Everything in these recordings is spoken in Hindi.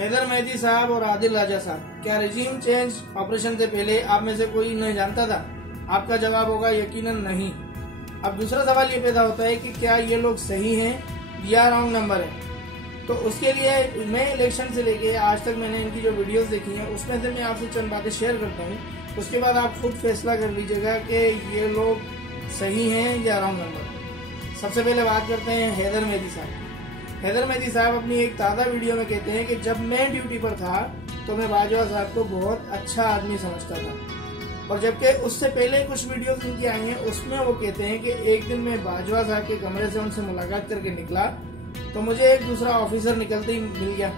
हैदर मेहदी साहब और आदिल राजा साहब, क्या रिजीम चेंज ऑपरेशन से पहले आप में से कोई नहीं जानता था? आपका जवाब होगा यकीनन नहीं। अब दूसरा सवाल ये पैदा होता है कि क्या ये लोग सही हैं या रॉन्ग नंबर है। तो उसके लिए मैं इलेक्शन से लेके आज तक मैंने इनकी जो वीडियोस देखी हैं उसमें से मैं आपसे चंद बातें शेयर करता हूँ। उसके बाद आप खुद फैसला कर लीजिएगा कि ये लोग सही हैं या रॉन्ग नंबर। सबसे पहले बात करते हैं हैदर मेहदी साहब। हैदर मेहदी साहब अपनी एक ताज़ा वीडियो में कहते हैं कि जब मैं ड्यूटी पर था तो मैं बाजवा साहब को बहुत अच्छा आदमी समझता था, और जबकि उससे पहले कुछ वीडियोस उनकी आई हैं उसमें वो कहते हैं कि एक दिन मैं बाजवा साहब के कमरे से उनसे मुलाकात करके निकला तो मुझे एक दूसरा ऑफिसर निकलते ही मिल गया।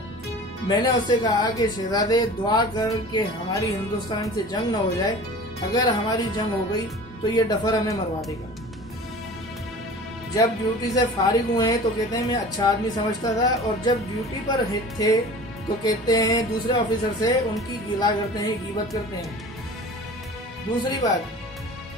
मैंने उससे कहा कि शहजादे दुआ कर के हमारी हिंदुस्तान से जंग न हो जाए, अगर हमारी जंग हो गई तो ये डफर हमें मरवा देगा। जब ड्यूटी से फारिग हुए हैं तो कहते हैं मैं अच्छा आदमी समझता था, और जब ड्यूटी पर थे तो कहते हैं दूसरे ऑफिसर से उनकी गिला करते हैं, गिबत करते हैं। दूसरी बात,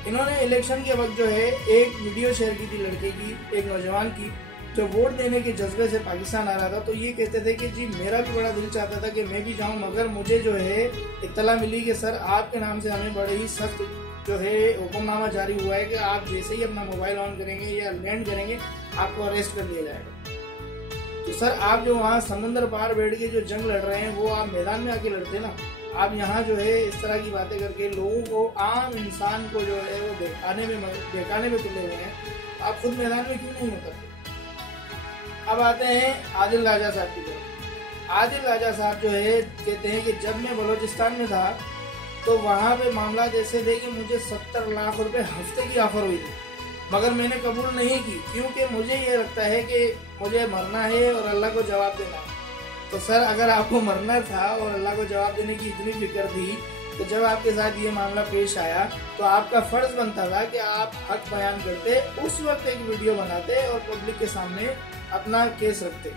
इन्होंने इलेक्शन के वक्त जो है एक वीडियो शेयर की थी लड़के की, एक नौजवान की, जो वोट देने के जज्बे से पाकिस्तान आ रहा था। तो ये कहते थे कि जी मेरा भी बड़ा दिल चाहता था कि मैं भी जाऊं, मगर मुझे जो है इत्तला मिली कि सर आपके नाम से हमें बड़े ही सख्त जो है हुक्मनामा जारी हुआ है कि आप जैसे ही अपना मोबाइल ऑन करेंगे या लैंड करेंगे आपको अरेस्ट कर लिया जाएगा। तो सर आप जो वहाँ समुद्र पार बैठ के जो जंग लड़ रहे हैं वो आप मैदान में आके लड़ते ना। आप यहाँ जो है इस तरह की बातें करके लोगों को, आम इंसान को जो है वो बहकाने में तुले हुए हैं। आप खुद मैदान में क्यों नहीं उतरते? अब आते हैं आदिल राजा साहब की तरफ। आदिल राजा साहब जो है कहते हैं कि जब मैं बलोचिस्तान में था तो वहाँ पे मामला ऐसे थे कि मुझे 70 लाख रुपए हफ्ते की ऑफर हुई थी, मगर मैंने कबूल नहीं की क्योंकि मुझे ये लगता है कि मुझे मरना है और अल्लाह को जवाब देना है। तो सर अगर आपको मरना था और अल्लाह को जवाब देने की इतनी फिक्र थी तो जब आपके साथ ये मामला पेश आया तो आपका फर्ज बनता था कि आप हक बयान करते, उस वक्त एक वीडियो बनाते और पब्लिक के सामने अपना केस रखते।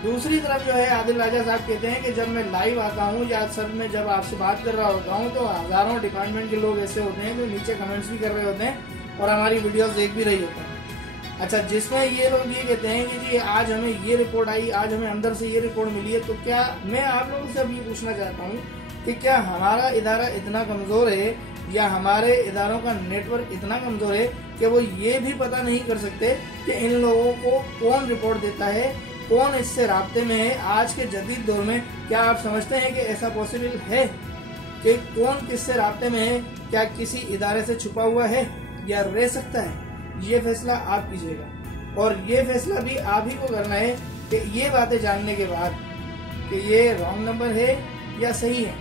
दूसरी तरफ जो है आदिल राजा साहब कहते हैं कि जब मैं लाइव आता हूँ या सर मैं जब आपसे बात कर रहा होता हूँ तो हजारों डिपार्टमेंट के लोग ऐसे होते हैं जो नीचे कमेंट्स भी कर रहे होते हैं और हमारी वीडियोस देख भी रही होते हैं। अच्छा, जिसमें ये लोग ये कहते हैं कि जी आज हमें ये रिपोर्ट आई, आज हमें अंदर से ये रिपोर्ट मिली है। तो क्या मैं आप लोगों से अब ये पूछना चाहता हूँ कि क्या हमारा इदारा इतना कमजोर है या हमारे इदारों का नेटवर्क इतना कमजोर है कि वो ये भी पता नहीं कर सकते कि इन लोगों को कौन रिपोर्ट देता है, कौन इससे राब्ते में है। आज के जदीद दौर में क्या आप समझते हैं कि ऐसा पॉसिबल है कि कौन किससे राब्ते में है? क्या किसी इदारे से छुपा हुआ है या रह सकता है? ये फैसला आप कीजिएगा, और ये फैसला भी आप ही को करना है कि ये बातें जानने के बाद कि ये रॉन्ग नंबर है या सही है।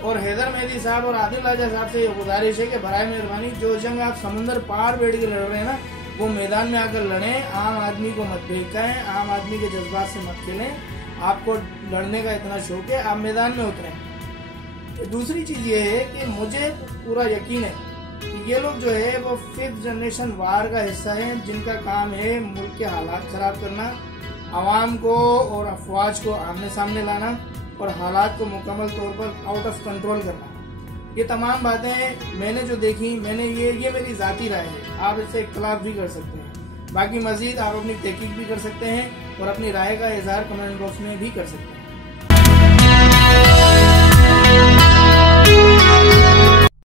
और हैदर मेहदी साहब और आदिल राजा साहब से ये गुजारिश है कि बराए मेहरबानी जो जंग आप समुद्र पार बैठ के लड़ रहे हैं ना, वो मैदान में आकर लड़ें। आम आदमी को मत बहकाएं, आम आदमी के जज्बात से मत खेलें। आपको लड़ने का इतना शौक है, आप मैदान में उतरें। दूसरी चीज ये है कि मुझे पूरा यकीन है कि ये लोग जो है वो 5th जनरेशन वार का हिस्सा है, जिनका काम है मुल्क के हालात खराब करना, आवाम को और अफवाज को आमने सामने लाना और हालात को मुकम्मल तौर पर आउट ऑफ कंट्रोल करना। ये तमाम बातें मैंने जो देखी, मैंने ये मेरी जाती राय है। आप इससे इख्तलाफ भी कर सकते हैं। बाकी मजीद आप अपनी तहकीक भी कर सकते हैं और अपनी राय का इजहार कमेंट बॉक्स में भी कर सकते हैं।